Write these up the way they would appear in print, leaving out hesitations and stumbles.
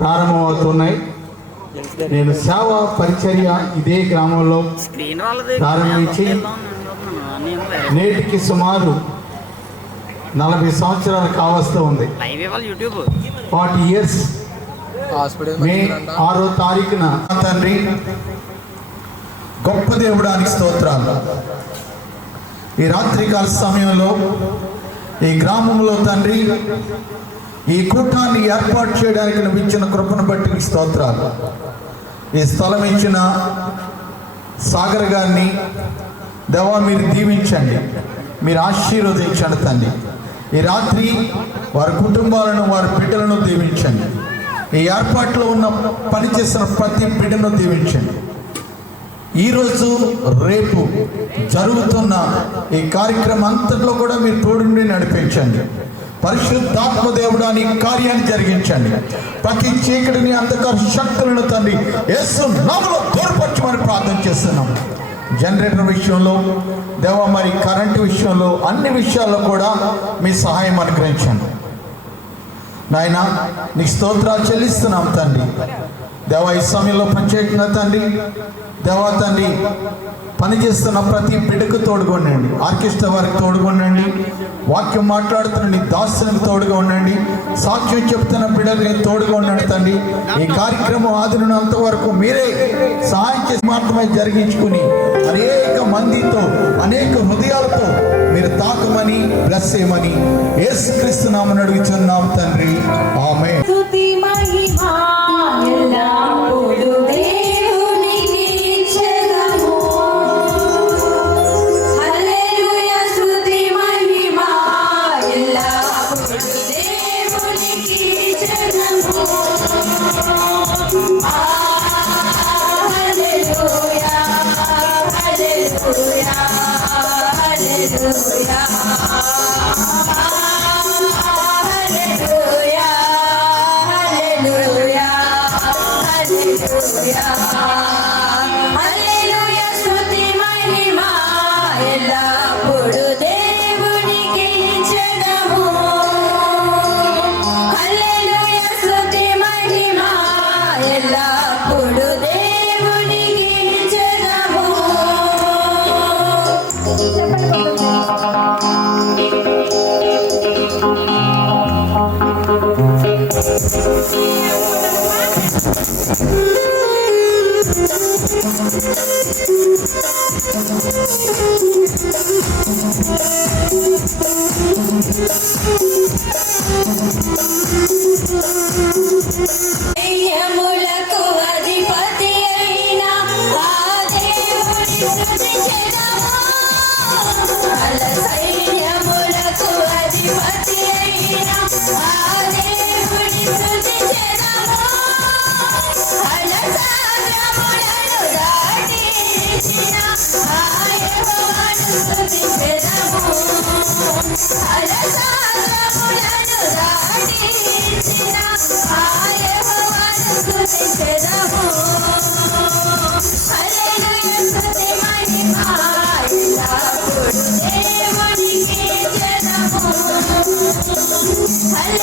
ప్రారంభమవుతున్నాయి. నేను సేవ పరిచర్య ఇదే గ్రామంలో ప్రారంభించి నేటికి సుమారు 40 సంవత్సరాలు కావస్తూ ఉంది. 40 years. మే 6వ తారీఖున తండ్రి గొప్ప దేవుడానికి స్తోత్రాలు. ఈ రాత్రికాల సమయంలో ఈ గ్రామంలో తండ్రి ఈ కూటాన్ని ఏర్పాటు చేయడానికి నువ్వు ఇచ్చిన కృపను బట్టి స్తోత్రాలు. ఈ స్థలం ఇచ్చిన సాగర్ గారిని దేవా మీరు దీవించండి, మీరు ఆశీర్వదించండి తండ్రి. ఈ రాత్రి వారి కుటుంబాలను వారి బిడ్డలను దీవించండి. ఈ ఏర్పాట్లో ఉన్న పనిచేసిన ప్రతి బిడ్డను దీవించండి. ఈరోజు రేపు జరుగుతున్న ఈ కార్యక్రమం అంతట్లో కూడా మీరు తోడుండి నడిపించండి. పరిశుద్ధాత్మ దేవుడాని కార్యాన్ని జరిగించండి. ప్రతి చీకటిని అంధకార శక్తులను తండ్రి యేసు నామములో దూరపరచమని ప్రార్థన చేస్తున్నాం. జనరేటర్ విషయంలో దేవా, మరి కరెంటు విషయంలో అన్ని విషయాల్లో కూడా మీ సహాయం అనుగ్రహించండి నాయన. నీ స్తోత్రాలు చెల్లిస్తున్నాం తండ్రి. దేవా, ఈ సమయంలో ప్రత్యేకంగా తండ్రి దేవా తండ్రి పనిచేస్తున్న ప్రతి బిడ్డకు తోడుగా ఉండండి. ఆర్కెస్ట్రా వారికి తోడుగా ఉండండి. వాక్యం మాట్లాడుతున్న నీ దాసునికి తోడుగా ఉండండి. సాక్ష్యం చెప్తున్న బిడ్డలకి తోడుగా ఉండండి తండ్రి. ఈ కార్యక్రమం ఆదినంత వరకు మీరే సహాయం చేసి మాత్రమే జరిగించుకుని అనేక మందితో అనేక హృదయాలతో మీరు తాకమని బ్లెస్ చేయమని యేసుక్రీస్తు నామమున అడుగుచున్నాం తండ్రి. ఆమేన్. I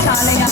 స్థిరమైన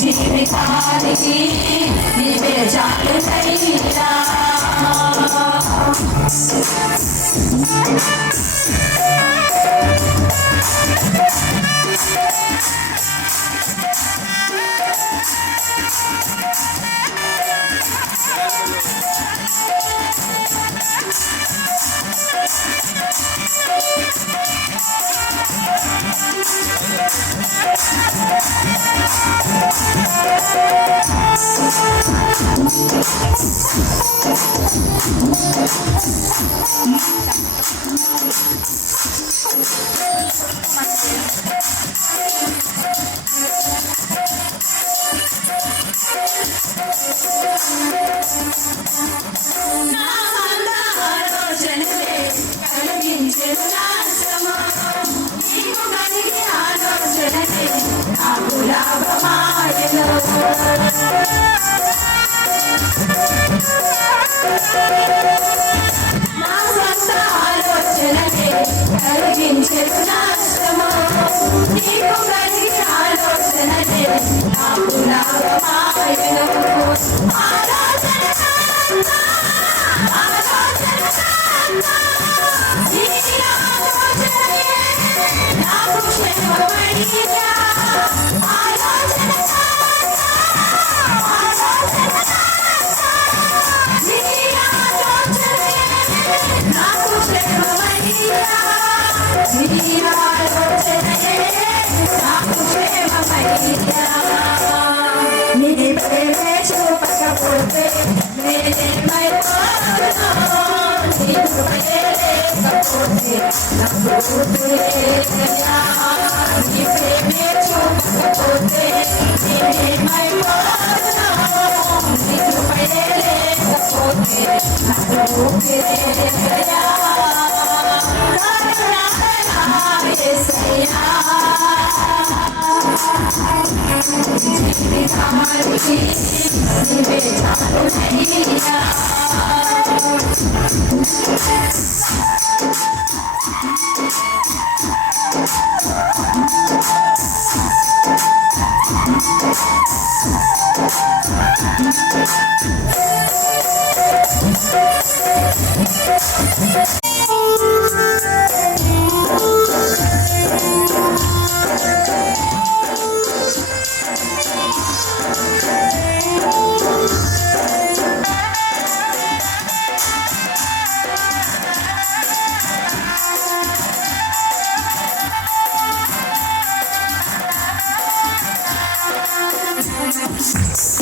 జీవితానికి నీవే చాలు Sye Raa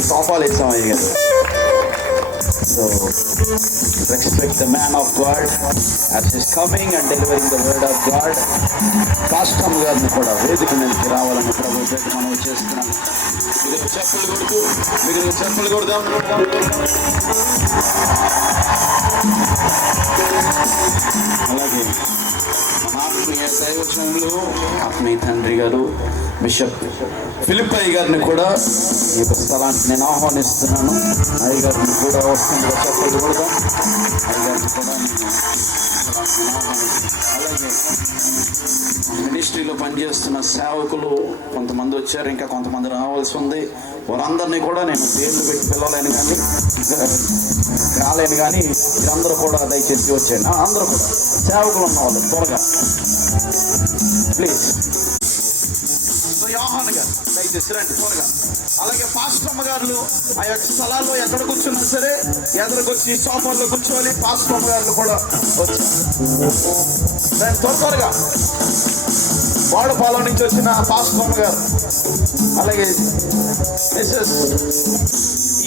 softball exam again. So respect the man of God as he's coming and delivering the word of God. Custom గారిని కూడా వేదిక మీదకి రావాలని ప్రభు పెట్టి మనం చేస్తున్నాం. చెప్పులు కొడదాం. అలాగే మన ఆత్మీయ దైవజనులు ఆత్మీయ తండ్రి గారు, బిషప్ ఫిలిప్ అయ్య గారిని కూడా ఈ యొక్క స్థలానికి నేను ఆహ్వానిస్తున్నాను. అయ్య గారిని కూడా వస్తుందిగా చెప్పకూడదు. అయ్య గారిని కూడా నేను అలాగే మినిస్ట్రీలో పనిచేస్తున్న సేవకులు కొంతమంది వచ్చారు, ఇంకా కొంతమంది రావాల్సి ఉంది. వారందరినీ కూడా నేను పేర్లు పెట్టి పిలవలేను కానీ రాలేను కానీ మీరందరూ కూడా దయచేసి వచ్చాను. అందరూ కూడా సేవకులు ఉన్నవాళ్ళు త్వరగా ప్లీజ్. యోహాన్ గారు దయచేసి రండి త్వరగా. అలాగే పాస్టమ్మ గారు ఆ యొక్క స్థలాల్లో ఎక్కడ కూర్చున్నా సరే ఎదురుకొచ్చి సోఫాల్లో కూర్చోవాలి. పాస్టమ్మ గారు కూడా వచ్చారు. త్వరగా వాడపాలెం నుంచి వచ్చిన పాస్టమ్మ గారు, అలాగే Mrs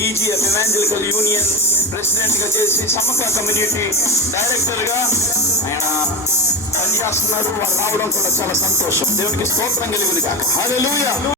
EGF evangelical union president గా చేసి సమక కమ్యూనిటీ డైరెక్టర్ గా ఆయన పనిచేస్తున్నారు. వారు రావడం కూడా చాలా సంతోషం. దేవునికి స్తోత్రం కలిగింది కాక. హల్లెలూయా.